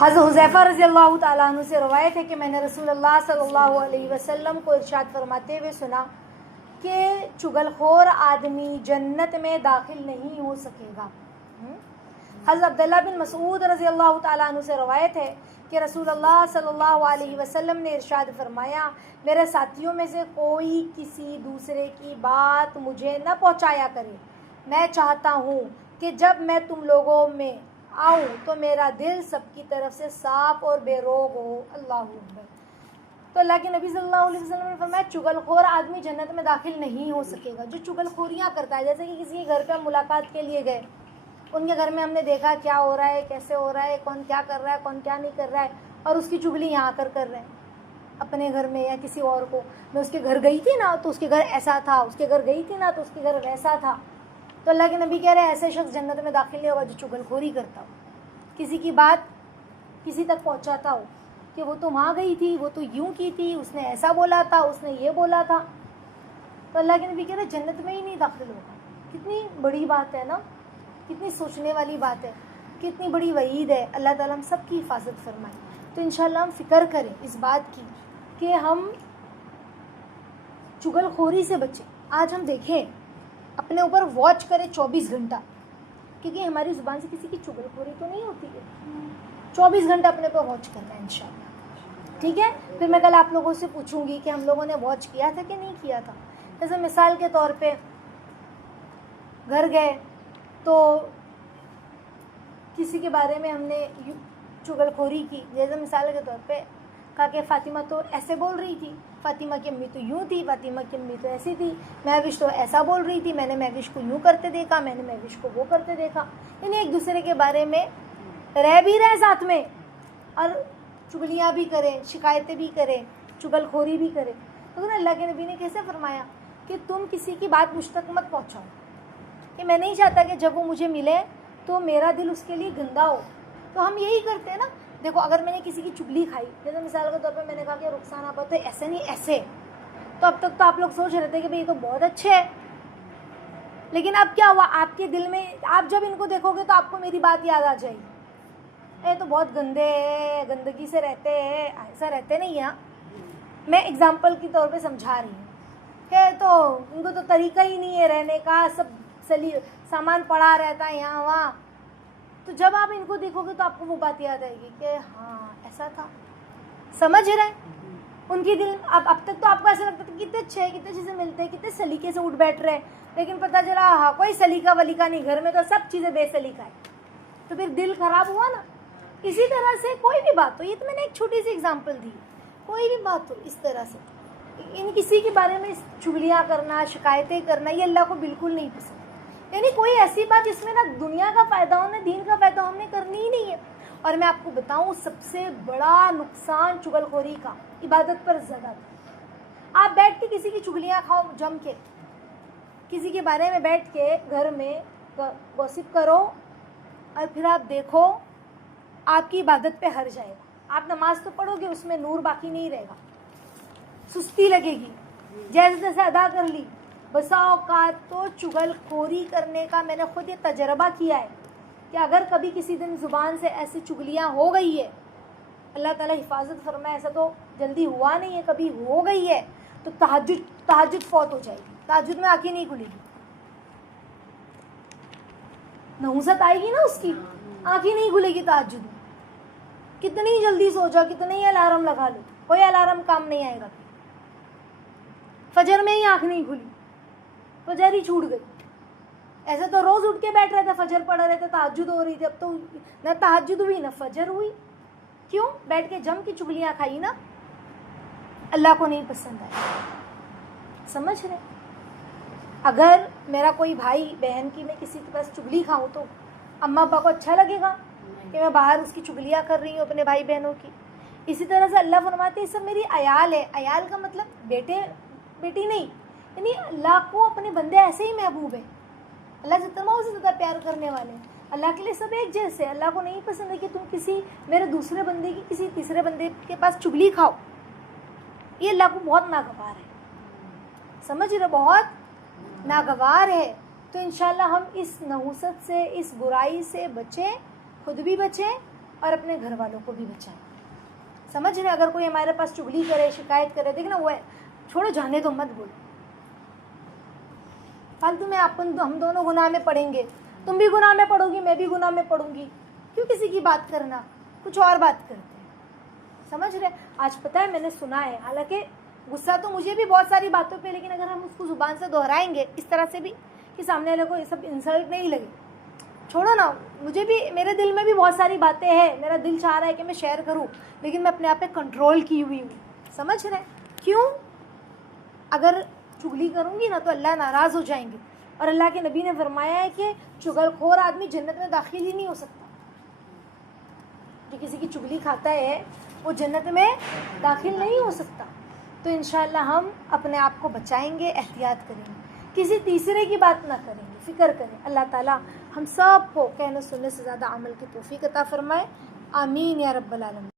حضرت حذیفہ رضی اللہ تعالیٰ عنہ سے روایت ہے کہ میں نے رسول اللہ صلی اللہ علیہ وسلم کو ارشاد فرماتے ہوئے سنا کہ چغل خور آدمی جنت میں داخل نہیں ہو سکے گا۔ حضرت عبداللہ بن مسعود رضی اللہ تعالیٰ عنہ سے روایت ہے کہ رسول اللہ صلی اللہ علیہ وسلم نے ارشاد فرمایا، میرے ساتھیوں میں سے کوئی کسی دوسرے کی بات مجھے نہ پہنچایا کرے۔ میں چاہتا ہوں کہ جب میں تم لوگوں میں آؤں تو میرا دل سب کی طرف سے صاف اور بے روگ ہو۔ اللہ اکبر۔ تو اللہ کے نبی صلی اللہ علیہ وسلم نے فرمایا چغل خور آدمی جنت میں داخل نہیں ہو سکے گا۔ جو چغل خوریاں کرتا ہے، جیسے کہ کسی کے گھر پہ ہم ملاقات کے لیے گئے، ان کے گھر میں ہم نے دیکھا کیا ہو رہا ہے، کیسے ہو رہا ہے، کون کیا کر رہا ہے، کون کیا نہیں کر رہا ہے، اور اس کی چغلی یہاں کر رہے ہیں اپنے گھر میں یا کسی اور کو۔ میں اس کے گھر گئی تھی نا تو اس کے گھر ایسا تھا، اس کے گھر گئی تھی نا تو اس کے گھر ویسا تھا۔ تو اللہ کے نبی کہہ رہے ہیں ایسے شخص جنت میں داخل نہیں ہوگا جو چغل خوری کرتا ہو، کسی کی بات کسی تک پہنچاتا ہو کہ وہ تو وہاں گئی تھی، وہ تو یوں کی تھی، اس نے ایسا بولا تھا، اس نے یہ بولا تھا۔ تو اللہ کے نبی کہہ رہے جنت میں ہی نہیں داخل ہوگا۔ کتنی بڑی بات ہے نا، کتنی سوچنے والی بات ہے، کتنی بڑی وعید ہے۔ اللہ تعالیٰ ہم سب کی حفاظت فرمائے۔ تو انشاءاللہ ہم فکر کریں اس بات کی کہ ہم چغل خوری سے بچیں۔ آج ہم دیکھیں اپنے اوپر واچ کریں 24 گھنٹہ، کیونکہ ہماری زبان سے کسی کی چغل خوری تو نہیں ہوتی ہے۔ 24 گھنٹہ اپنے اوپر واچ کرنا ہے انشاءاللہ، ٹھیک ہے؟ پھر میں کل آپ لوگوں سے پوچھوں گی کہ ہم لوگوں نے واچ کیا تھا کہ نہیں کیا تھا۔ جیسے مثال کے طور پہ گھر گئے تو کسی کے بارے میں ہم نے چغل خوری کی، جیسے مثال کے طور پہ کہا کہ فاطمہ تو ایسے بول رہی تھی، فاطمہ کی امی تو یوں تھی، فاطمہ کی امی تو ایسی تھی، مہوش تو ایسا بول رہی تھی، میں نے مہوش کو یوں کرتے دیکھا، میں نے مہوش کو وہ کرتے دیکھا۔ یعنی ایک دوسرے کے بارے میں رہ بھی رہے ساتھ میں اور چغلیاں بھی کریں، شکایتیں بھی کریں، چغل خوری بھی کریں۔ تو اللہ کے نبی نے کیسے فرمایا کہ تم کسی کی بات مجھ تک مت پہنچاؤ، کہ میں نہیں چاہتا کہ جب وہ مجھے ملے تو میرا دل اس کے لیے گندا ہو۔ تو ہم یہی کرتے ہیں نا۔ دیکھو اگر میں نے کسی کی چغلی کھائی، جیسے مثال کے طور پہ میں نے کہا کہ رخسانہ آپ تو ایسے نہیں ایسے، تو اب تک تو آپ لوگ سوچ رہے تھے کہ بھئی یہ تو بہت اچھے ہیں، لیکن اب کیا ہوا، آپ کے دل میں آپ جب ان کو دیکھو گے تو آپ کو میری بات یاد آ جائے گی، یہ تو بہت گندے ہیں، گندگی سے رہتے ہیں، ایسا رہتے نہیں ہیں۔ میں اگزامپل کے طور پہ سمجھا رہی ہوں کہ تو ان کو تو طریقہ ہی نہیں ہے رہنے کا، سب سامان پڑا رہتا ہے یہاں وہاں۔ تو جب آپ ان کو دیکھو گے تو آپ کو وہ بات یاد آئے گی کہ ہاں ایسا تھا، سمجھ رہے ان کی دل۔ اب تک تو آپ کو ایسا لگتا تھا کتنے اچھے ہیں، کتنے چیزیں ملتے ہیں، کتنے سلیقے سے اٹھ بیٹھ رہے ہیں، لیکن پتہ چلا ہاں کوئی سلیقہ ولیقہ نہیں، گھر میں تو سب چیزیں بے سلیقہ ہے، تو پھر دل خراب ہوا نا۔ اسی طرح سے کوئی بھی بات ہو، یہ تو میں نے ایک چھوٹی سی اگزامپل دی، کوئی بھی بات ہو اس طرح سے کسی کے بارے میں چغلیاں کرنا، شکایتیں کرنا، یہ اللہ کو بالکل نہیں پسند۔ یعنی کوئی ایسی بات جس میں نہ دنیا کا فائدہ ہو نہ دین کا فائدہ ہو، ہم نے کرنی ہی نہیں ہے۔ اور میں آپ کو بتاؤں سب سے بڑا نقصان چغل خوری کا عبادت پر زیادہ تھا۔ آپ بیٹھ کے کسی کی چغلیاں کھاؤ، جم کے کسی کے بارے میں بیٹھ کے گھر میں گوسپ کرو، اور پھر آپ دیکھو آپ کی عبادت پہ ہر جائے گا۔ آپ نماز تو پڑھو گے، اس میں نور باقی نہیں رہے گا، سستی لگے گی، جیسے تیسے ادا کر لی۔ بسا اوقات تو چغل خوری کرنے کا میں نے خود یہ تجربہ کیا ہے کہ اگر کبھی کسی دن زبان سے ایسی چغلیاں ہو گئی ہے، اللہ تعالیٰ حفاظت فرمائے، ایسا تو جلدی ہوا نہیں ہے، کبھی ہو گئی ہے تو تہجد فوت ہو جائے گی، تہجد میں آنکھیں نہیں کھلے گی، نحوست آئے گی نا اس کی، آنکھیں نہیں کھلے گی تہجد میں۔ کتنی جلدی سو جاؤ، کتنے ہی الارم لگا لو، کوئی الارم کام نہیں آئے گا۔ فجر میں ہی آنکھ نہیں کھلی، فجر ہی چھوٹ گئی۔ ایسے تو روز اٹھ کے بیٹھ رہے تھے، فجر پڑھ رہے تھے، تہجد ہو رہی تھی، اب تو نہ تہجد ہوئی نہ فجر ہوئی۔ کیوں؟ بیٹھ کے جم کی چغلیاں کھائی نا، اللہ کو نہیں پسند آیا۔ سمجھ رہے؟ اگر میرا کوئی بھائی بہن کی میں کسی کے پاس چغلی کھاؤں تو اماں ابا کو اچھا لگے گا کہ میں باہر اس کی چغلیاں کر رہی ہوں اپنے بھائی بہنوں کی۔ اسی طرح سے اللہ فرماتے ہیں یہ سب میری عیال ہے۔ عیال کا مطلب بیٹے بیٹی نہیں، یعنی اللہ کو اپنے بندے ایسے ہی محبوب ہیں، اللہ سے تمام سے زیادہ پیار کرنے والے ہیں۔ اللہ کے لیے سب ایک جیسے۔ اللہ کو نہیں پسند ہے کہ تم کسی میرے دوسرے بندے کی کسی تیسرے بندے کے پاس چغلی کھاؤ، یہ اللہ کو بہت ناگوار ہے۔ سمجھ رہے؟ بہت ناگوار ہے۔ تو انشاءاللہ ہم اس نحوست سے، اس برائی سے بچیں، خود بھی بچیں اور اپنے گھر والوں کو بھی بچائیں. سمجھ رہے؟ اگر کوئی ہمارے پاس چگلی کرے، شکایت کرے، دیکھنا وہ ہے، چھوڑو، جانے تو مت بولو. فالتو میں ہم دونوں گناہ میں پڑیں گے. تم بھی گناہ میں پڑو گی، میں بھی گناہ میں پڑوں گی. کیوں کسی کی بات کرنا؟ کچھ اور بات کرتے ہیں. سمجھ رہے؟ آج پتہ ہے میں نے سنا ہے، حالانکہ غصہ تو مجھے بھی بہت ساری باتوں پہ، لیکن اگر ہم اس کو زبان سے دہرائیں گے اس طرح سے بھی کہ سامنے والے کو یہ سب انسلٹ نہیں لگے، چھوڑو نا. مجھے بھی، میرے دل میں بھی بہت ساری باتیں ہیں، میرا دل چاہ رہا ہے کہ میں شیئر کروں، لیکن میں اپنے آپ پہ کنٹرول کی ہوئی ہوں. سمجھ رہے؟ کیوں؟ اگر چگلی کروں گی نا تو اللہ ناراض ہو جائیں گے، اور اللہ کے نبی نے فرمایا ہے کہ چغل خور آدمی جنت میں داخل ہی نہیں ہو سکتا. جو کسی کی چگلی کھاتا ہے وہ جنت میں داخل نہیں ہو سکتا. تو انشاءاللہ ہم اپنے آپ کو بچائیں گے، احتیاط کریں گے، کسی تیسرے کی بات نہ کریں گے، فکر کریں. اللہ تعالیٰ ہم سب کو کہنے سننے سے زیادہ عمل کی توفیق عطا فرمائے. آمین یا رب العالمین.